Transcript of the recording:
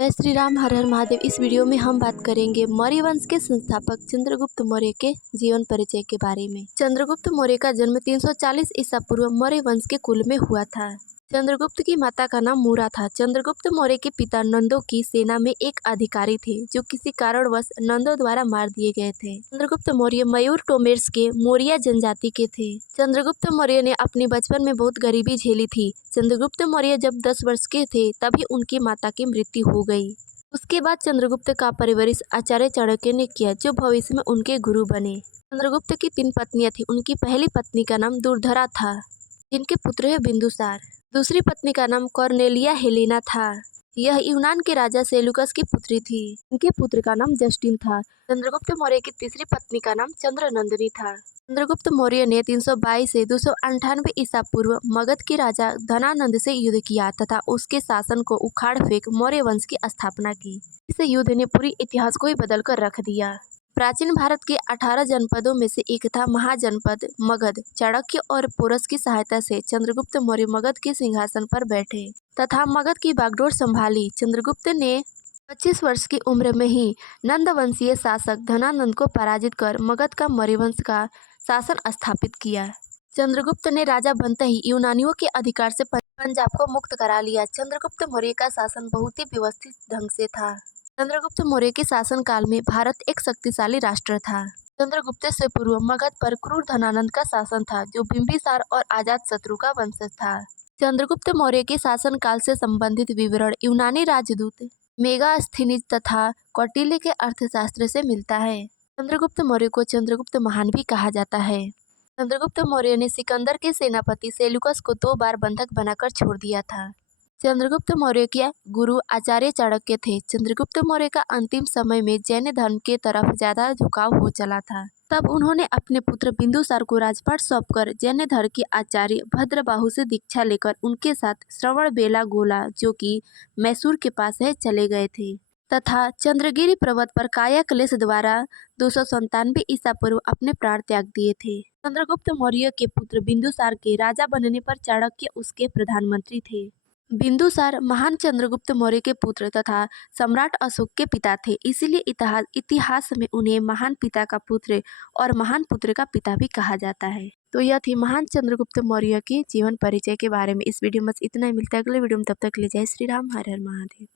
जय श्री राम, हर हर महादेव। इस वीडियो में हम बात करेंगे मौर्य वंश के संस्थापक चंद्रगुप्त मौर्य के जीवन परिचय के बारे में। चंद्रगुप्त मौर्य का जन्म 340 ईसा पूर्व मौर्य वंश के कुल में हुआ था। चंद्रगुप्त की माता का नाम मूरा था। चंद्रगुप्त मौर्य के पिता नंदों की सेना में एक अधिकारी थे, जो किसी कारणवश नंदों द्वारा मार दिए गए थे। चंद्रगुप्त मौर्य मयूर टोमेर्स के मौर्य जनजाति के थे। चंद्रगुप्त मौर्य ने अपने बचपन में बहुत गरीबी झेली थी। चंद्रगुप्त मौर्य जब 10 वर्ष के थे तभी उनकी माता की मृत्यु हो गई। उसके बाद चंद्रगुप्त का परवरिश आचार्य चाणक्य ने किया, जो भविष्य में उनके गुरु बने। चंद्रगुप्त की 3 पत्नियां थीं। उनकी पहली पत्नी का नाम दुर्धरा था, जिनके पुत्र है बिंदुसार। दूसरी पत्नी का नाम कॉर्नेलिया हेलेना था। यह यूनान के राजा सेलुकस की पुत्री थी। उनके पुत्र का नाम जस्टिन था। चंद्रगुप्त मौर्य की तीसरी पत्नी का नाम चंद्रनंदिनी था। चंद्रगुप्त मौर्य ने 322 से 298 ईसा पूर्व मगध के राजा धनानंद से युद्ध किया तथा उसके शासन को उखाड़ फेंक मौर्य वंश की स्थापना की। इस युद्ध ने पूरी इतिहास को ही बदल कर रख दिया। प्राचीन भारत के 18 जनपदों में से एक था महाजनपद मगध। चाणक्य और पोरस की सहायता से चंद्रगुप्त मौर्य मगध के सिंहासन पर बैठे तथा मगध की बागडोर संभाली। चंद्रगुप्त ने 25 वर्ष की उम्र में ही नंदवंशीय शासक धनानंद को पराजित कर मगध का मौर्य वंश का शासन स्थापित किया। चंद्रगुप्त ने राजा बनते ही यूनानियों के अधिकार से पंजाब को मुक्त करा लिया। चंद्रगुप्त मौर्य का शासन बहुत ही व्यवस्थित ढंग से था। चंद्रगुप्त मौर्य के शासन काल में भारत एक शक्तिशाली राष्ट्र था। चंद्रगुप्त से पूर्व मगध पर क्रूर धनानंद का शासन था, जो बिंबिसार और अजातशत्रु का वंशज था। चंद्रगुप्त मौर्य के शासन काल से संबंधित विवरण यूनानी राजदूत मेगास्थनीज तथा कौटिल्य के अर्थशास्त्र से मिलता है। चंद्रगुप्त मौर्य को चंद्रगुप्त महान भी कहा जाता है। चंद्रगुप्त मौर्य ने सिकंदर के सेनापति सेलुकस को 2 बार बंधक बनाकर छोड़ दिया था। चंद्रगुप्त मौर्य के गुरु आचार्य चाणक्य थे। चंद्रगुप्त मौर्य का अंतिम समय में जैन धर्म के तरफ ज्यादा झुकाव हो चला था। तब उन्होंने अपने पुत्र बिंदुसार को राजपाट सौंपकर जैन धर्म के आचार्य भद्रबाहु से दीक्षा लेकर उनके साथ श्रवणबेलागोला, जो कि मैसूर के पास है, चले गए थे तथा चंद्रगिरी पर्वत पर काया क्लेश द्वारा 297 ईसा पूर्व अपने प्राण त्याग दिए थे। चंद्रगुप्त मौर्य के पुत्र बिंदुसार के राजा बनने पर चाणक्य उसके प्रधानमंत्री थे। बिंदुसार महान चंद्रगुप्त मौर्य के पुत्र तथा सम्राट अशोक के पिता थे, इसीलिए इतिहास में उन्हें महान पिता का पुत्र और महान पुत्र का पिता भी कहा जाता है। तो यह थी महान चंद्रगुप्त मौर्य के जीवन परिचय के बारे में। इस वीडियो में इतना ही। मिलता है अगले वीडियो में, तब तक के लिए जय श्री राम, हर हर महादेव।